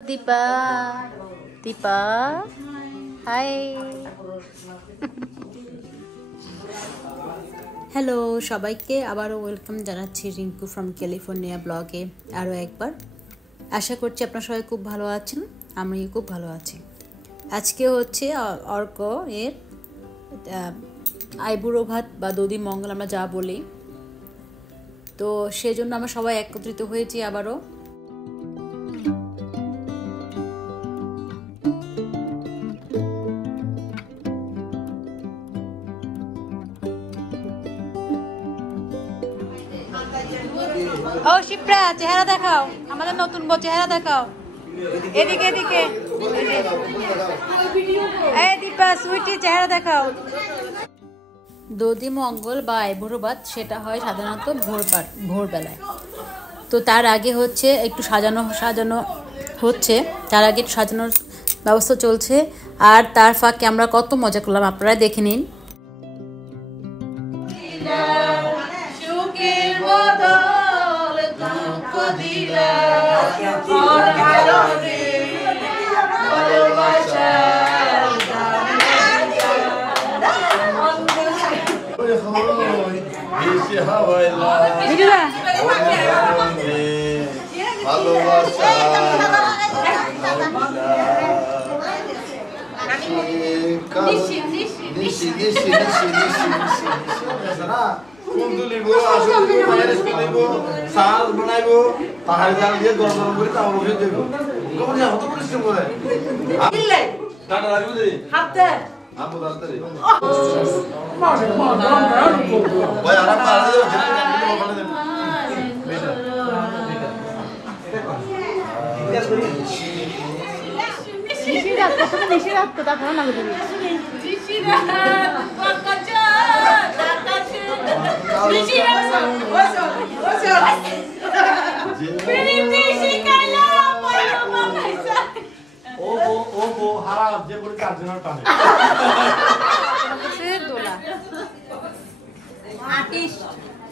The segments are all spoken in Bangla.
দীপা দীপা হাই হ্যালো সবাইকে আবারও ওয়েলকাম জানাচ্ছি রিঙ্কু ফ্রম ক্যালিফোর্নিয়া ব্লগে আরও একবার। আশা করছি আপনারা সবাই খুব ভালো আছেন, আমি খুব ভালো আছি। আজকে হচ্ছে অর্ক এর আইবুড়ো ভাত বা দধি মঙ্গল আমরা যা বলি, তো সেজন্য আমরা সবাই একত্রিত হয়েছি আবারও। ও শিপ্রা, চেহারা দেখাও, আমাদের নতুন বউ চেহারা দেখাও, এদিকে এদিকে। এই দীপা সুইটি চেহারা দেখাও। দধি মঙ্গল বা আইবুড়ো ভাত সেটা হয় সাধারণত ভোরবেলায়। তো তার আগে হচ্ছে একটু সাজানো হচ্ছে, তার আগে একটু সাজানোর ব্যবস্থা চলছে। আর তার ফাঁকে আমরা কত মজা করলাম আপনারা দেখে নিন।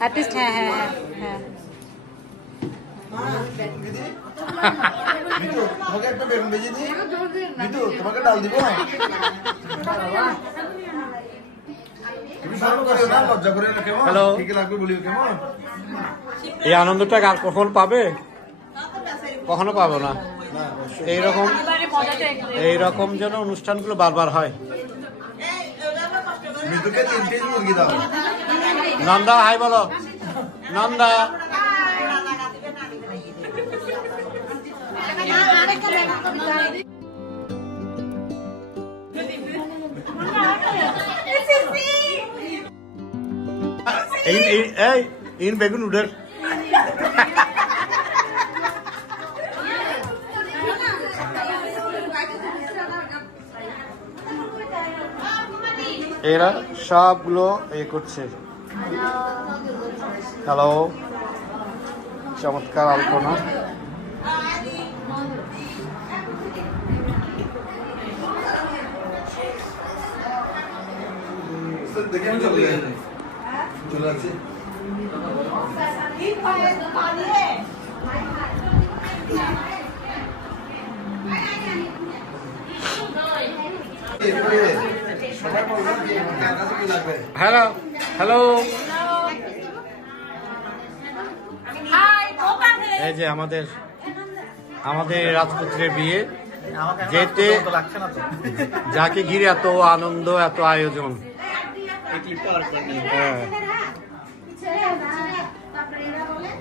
আর্টিস্ট হ্যাঁ হ্যাঁ হ্যাঁ। তোমাকে একটা বেগুন ভেজে দিই, মিতু তোমাকে ডাল দিব। হ্যালো, এই আনন্দটা আর কখন পাবে? কখনো পাবো না। এইরকম যেন অনুষ্ঠানগুলো বারবার হয়। মিতুকে 3 পিস মুরগি দাও। নন্দা হাই বলো, নন্দা। এই বেগুন উডের এরা সবগুলো করছে। হ্যালো, চমৎকার আলপনা। চলে আসছি। হ্যালো হ্যালো, এই যে আমাদের রাজপুত্রের বিয়ে, যেতে যাকে ঘিরে এত আনন্দ, এত আয়োজন।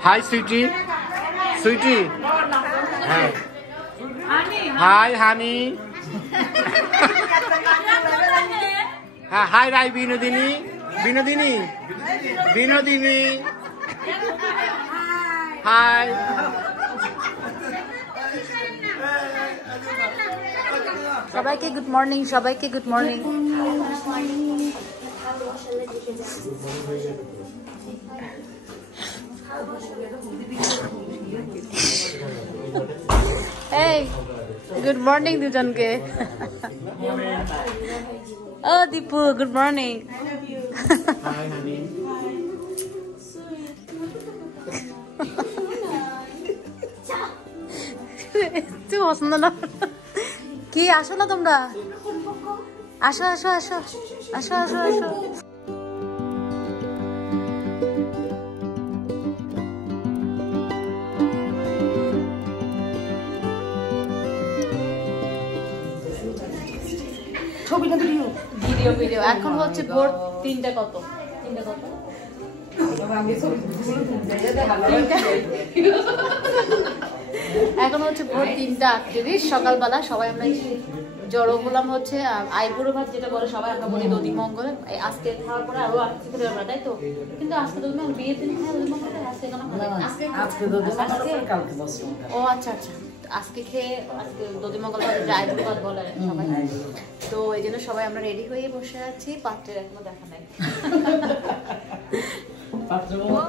হাই সুইটি, সুইটি হ্যাঁ, হাই হানি, হ্যাঁ হাই রাই বিনোদিনী, বিনোদিনী বিনোদিনী হাই। সবাইকে গুড মর্নিং, সবাইকে গুড মর্নিং। এই গুড মর্নিং দুজনকে। ও দীপু গুড মর্নিং। কিচ্ছু পছন্দ না। কি আসো না তোমরা, আসো আসো আসো আসো আসো আসো। ভিডিও ভিডিও এখন হচ্ছে ভোর 3টা কত, 3টা কত, এখন হচ্ছে ভোর 3:38 সকালবেলা। সবাই আমরা জড়ো হলাম হচ্ছে আইবুড়ো ভাত যেটা বলে সবাই আমরা বলি দধি মঙ্গল। আজকে খাওয়ার পরে আরো আজকে খেতে পারবো, তাই তো? কিন্তু আজকে দধি মঙ্গল বিয়ের দিন খাই দধি মঙ্গল, আজকে কেন ও আচ্ছা আচ্ছা, আজকে খেয়ে আজকে দধি মঙ্গল আইবুড়ো ভাত বলে সবাই। তো এই জন্য সবাই আমরা রেডি হয়ে বসে আছি, পাত্রের এখনো দেখা নাই।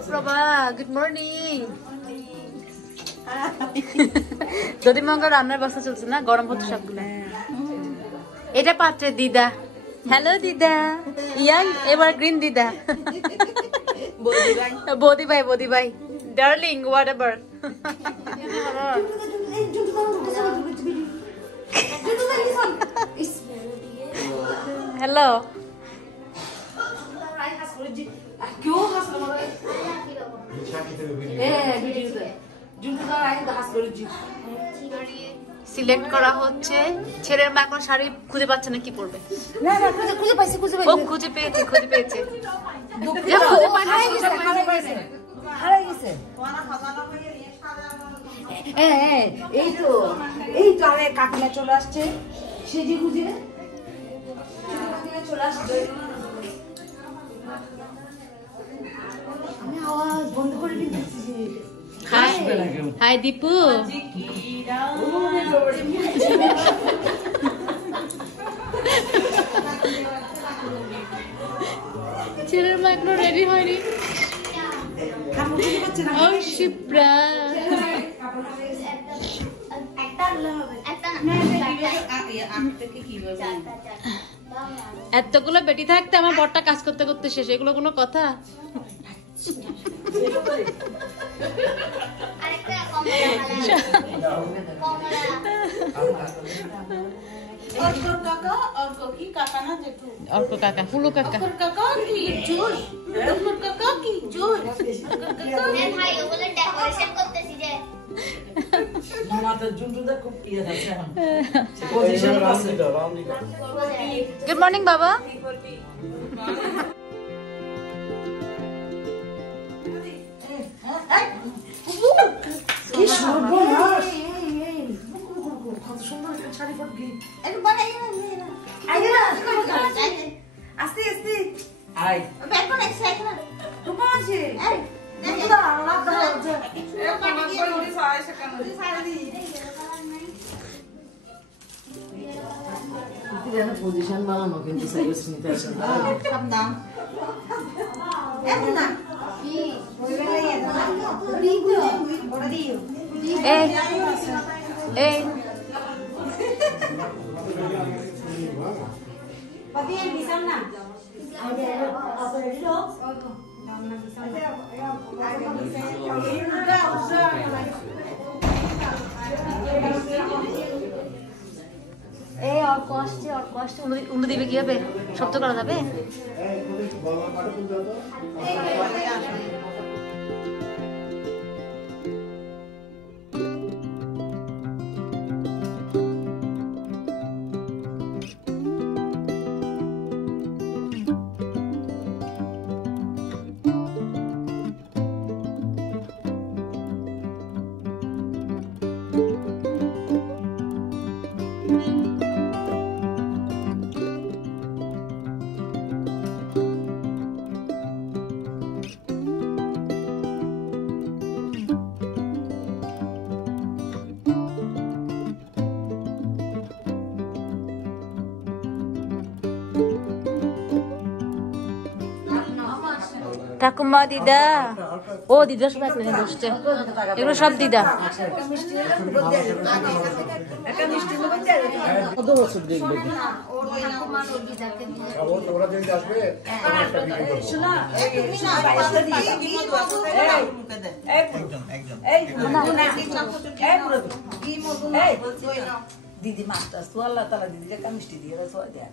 প্রভা গুড মর্নিং। দধি মঙ্গল রান্নার ব্যবস্থা চলছে না, গরম হচ্ছে সবগুলো। এটা পাত্রের দিদা। হ্যালো দিদা, ইয়াং এবার গ্রিন দিদা। বৌদি ভাই, বৌদি ভাই, darling what ever. Hello select করা হচ্ছে। ছেলের মা এখন শাড়ি খুঁজে পাচ্ছে না, কি পরবে? ও খুঁজে পেয়েছে, খুঁজে পেয়েছে। এই তো আমার কাকিমা চলে আসছে, সেজে গুজে চলে আসছে। আমি আওয়াজ বন্ধ করে দিতেছি। High high Dipu. ছেলের মা এখনো রেডি হয়নি। ও শিপ্রা, এতগুলো বেটি থাকতে আমার বরটা কাজ করতে করতে শেষ, এগুলো কোনো কথা? অর্ক কাকা, ফুলু কাকা। গুড মর্নিং বাবা। কত সুন্দর একটা শাড়ি পরবি। আস্তে আস্তে আয় বেকন এক্সাইটমেন্ট তোমার আছে। পজিশন বানানো কিন্তু সাইজ নিতে আসে না। নাম না এই এই অর্ক আসছে, অর্ক আসছে। উন্নু দিবে কি হবে? শব্দ করা যাবে? ঠাকুমা, দিদা, ও দিদা সব এখানে বসছে, এগুলো সব দিদা। কত বছর দেখবে ওরা যদি আসবে দিদি মাস্টার সোয়াল্লা তালা দিদি যে মিষ্টি দিয়ে সোয়া দেয়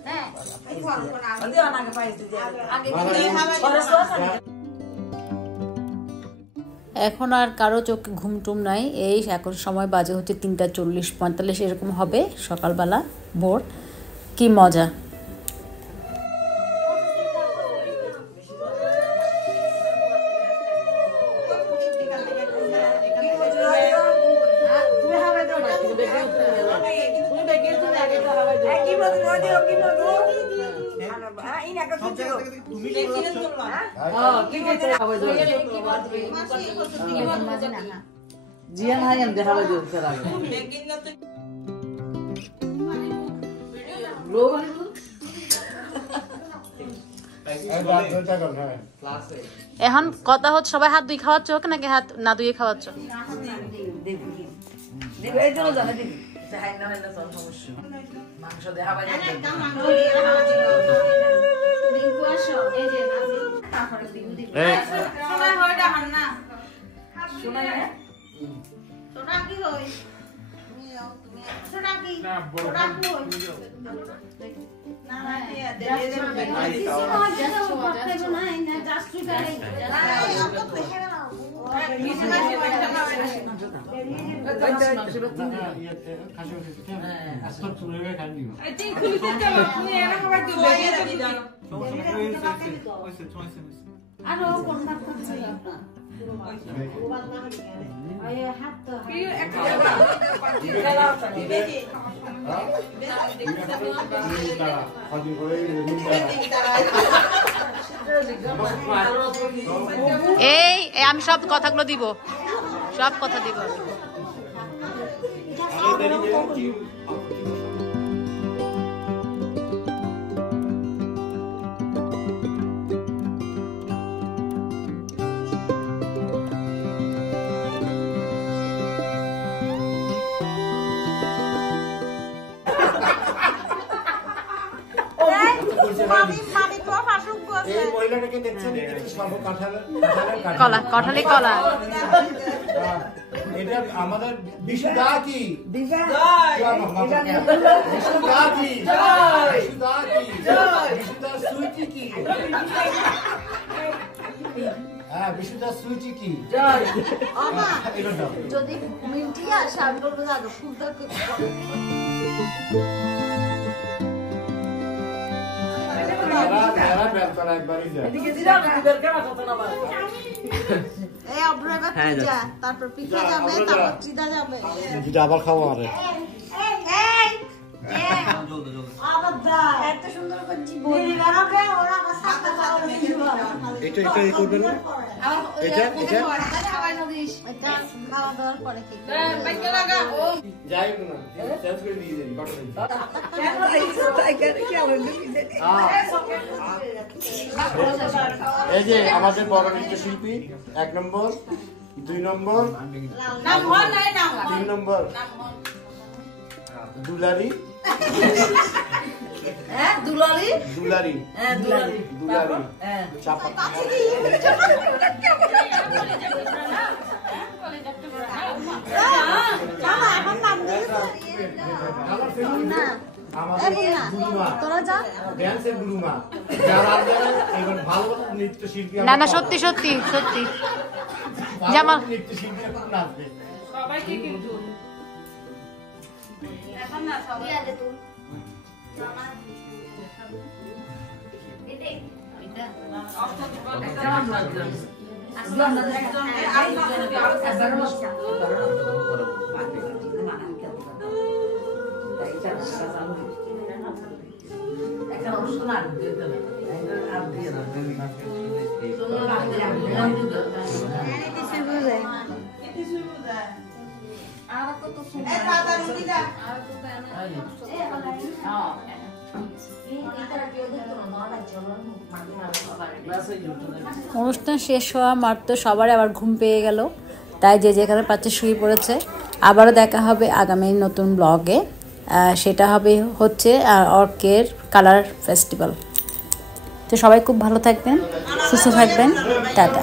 এখন আর কারো চোখে ঘুম টুম নাই। এই এখন সময় বাজে হচ্ছে 3টা 40-45 এরকম হবে সকালবেলা ভোর। কি মজা! জিয়ান হাই দেখা লাগে এখন কথা হচ্ছে সবাই হাত ধুই খাওয়াচ্ছ নাকি হাত না ধুয়ে খাওয়াচ্ছ? মাংস দেখা এই আমি সব কথাগুলো দিব, সব কথা দিব। এই মহিলাটাকে দেখছেন কলা, কঠালি কলা। এটা আমাদের বিশুদা কি বিশুদা কি বিশুদা সুইটি কি হ্যাঁ বিশুদা সুইটি কি যদি মিন্টিয়া শাড়ি করবো জানো সুন্দর তারপর পিঠা যাবে, তারপর চিদা যাবে, আবার খাওয়া আরে এত সুন্দর করছি এটা করবেন না এটা খাওয়া দাওয়ার পরে যাই না চেঞ্জ করে দিয়ে দেন এই যে আমাদের বড় নৃত্যশিল্পী 1 নম্বর 2 নম্বর 3 নম্বর দুলারি দুলারি দুলারি দুলারি দুলারি চাপা না না সত্যি সত্যি সত্যি জামাল নৃত্যশিল্পী নাচবে সবাইকে কিন্তু এখন না সবাই অনুষ্ঠান শেষ হওয়া মাত্র সবার আবার ঘুম পেয়ে গেল, তাই যে যেখানে পাচ্ছে শুয়ে পড়েছে। আবারও দেখা হবে আগামী নতুন ব্লগে। সেটা হচ্ছে অর্কের কালার ফেস্টিভ্যাল। তো সবাই খুব ভালো থাকবেন, সুস্থ থাকবেন, টাটা।